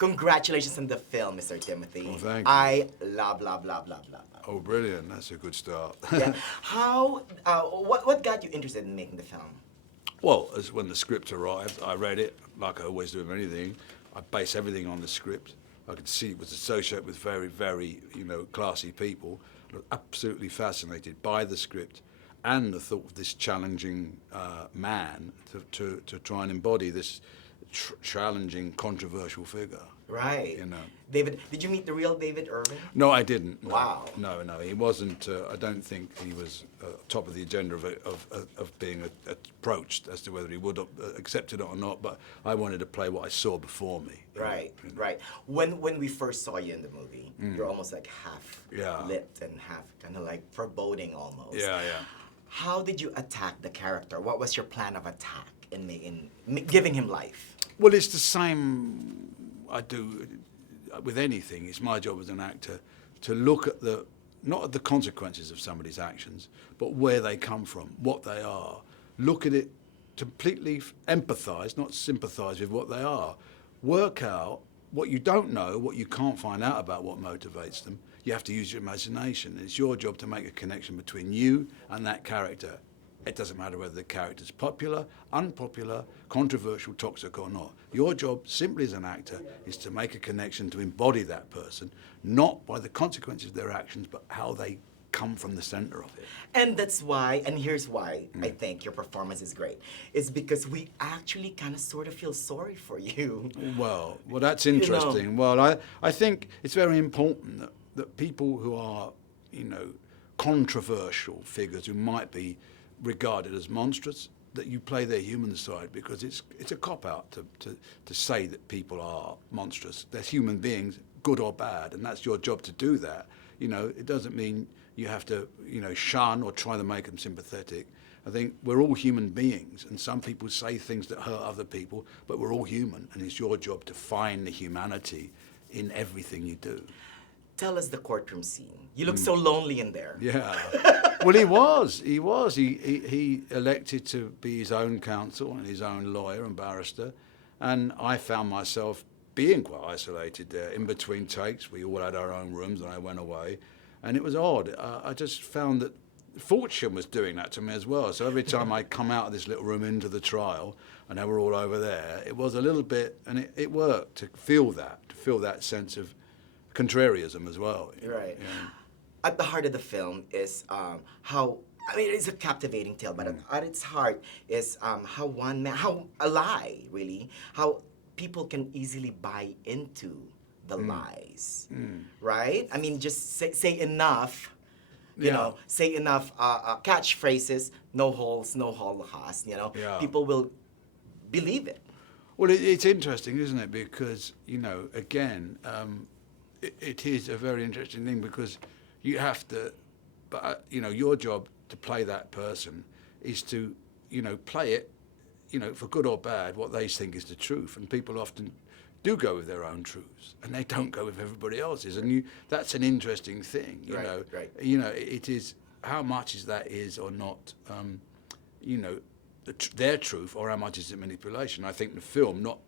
Congratulations on the film, Mr. Timothy. Oh, thank you. I love, love, love, love, love, love. Oh, brilliant. That's a good start. Yeah. How, what got you interested in making the film? Well, as when the script arrived, I read it, like I always do with anything. I base everything on the script. I could see it was associated with very, very, classy people. I was absolutely fascinated by the script and the thought of this challenging man to try and embody this challenging, controversial figure. Right. David, did you meet the real David Irving? No, I didn't. No. Wow. No, he wasn't. I don't think he was top of the agenda of being approached as to whether he would accept it or not. But I wanted to play what I saw before me. Right, right. When we first saw you in the movie, you're almost like half lipped and half kind of like foreboding almost. Yeah. How did you attack the character? What was your plan of attack in giving him life? Well, it's the same I do with anything. It's my job as an actor to look at not at the consequences of somebody's actions, but where they come from, what they are. Look at it, completely empathise, not sympathise with what they are. Work out what you don't know, what you can't find out about what motivates them. You have to use your imagination. It's your job to make a connection between you and that character. It doesn't matter whether the character's popular, unpopular, controversial, toxic or not. Your job, simply as an actor, is to make a connection to embody that person, not by the consequences of their actions, but how they come from the center of it. And that's why, and here's why I think your performance is great. It's because we actually kind of sort of feel sorry for you. Well, that's interesting. Well, I think it's very important that people who are, controversial figures who might be regarded as monstrous, that you play their human side, because it's a cop-out to say that people are monstrous. They're human beings, good or bad, and that's your job to do that. It doesn't mean you have to, shun or try to make them sympathetic. I think we're all human beings, and some people say things that hurt other people, but we're all human, and it's your job to find the humanity in everything you do. Tell us the courtroom scene. You look so lonely in there. Yeah. Well, he was. He elected to be his own counsel and his own lawyer and barrister, and I found myself being quite isolated there. In between takes, we all had our own rooms, and I went away, and it was odd. I just found that fortune was doing that to me as well. So every time I come out of this little room into the trial, and they were all over there, it was a little bit, and it worked to feel that sense of contrarianism as well. Right. At the heart of the film is how, it's a captivating tale, but at its heart is how one man, how a lie, really, how people can easily buy into the lies, right? Just say enough, say enough catchphrases, no holes, no holocaust, people will believe it. Well, it's interesting, isn't it? Because, again, it is a very interesting thing, because you have to, but your job to play that person is to, play it, for good or bad, what they think is the truth. And people often do go with their own truths, and they don't go with everybody else's. And that's an interesting thing, you know. Right. It is, how much is that is or not, their truth, or how much is it manipulation? I think the film, not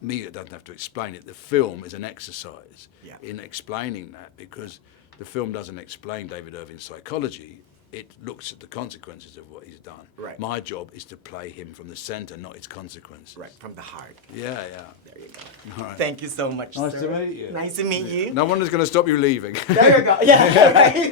me, it doesn't have to explain it. The film is an exercise in explaining that, because the film doesn't explain David Irving's psychology. It looks at the consequences of what he's done. Right. My job is to play him from the center, not its consequences. Right, from the heart. Yeah. There you go. All right. Thank you so much, Nice sir. to meet you. Nice to meet you. No one is going to stop you leaving. There you go. Yeah, right.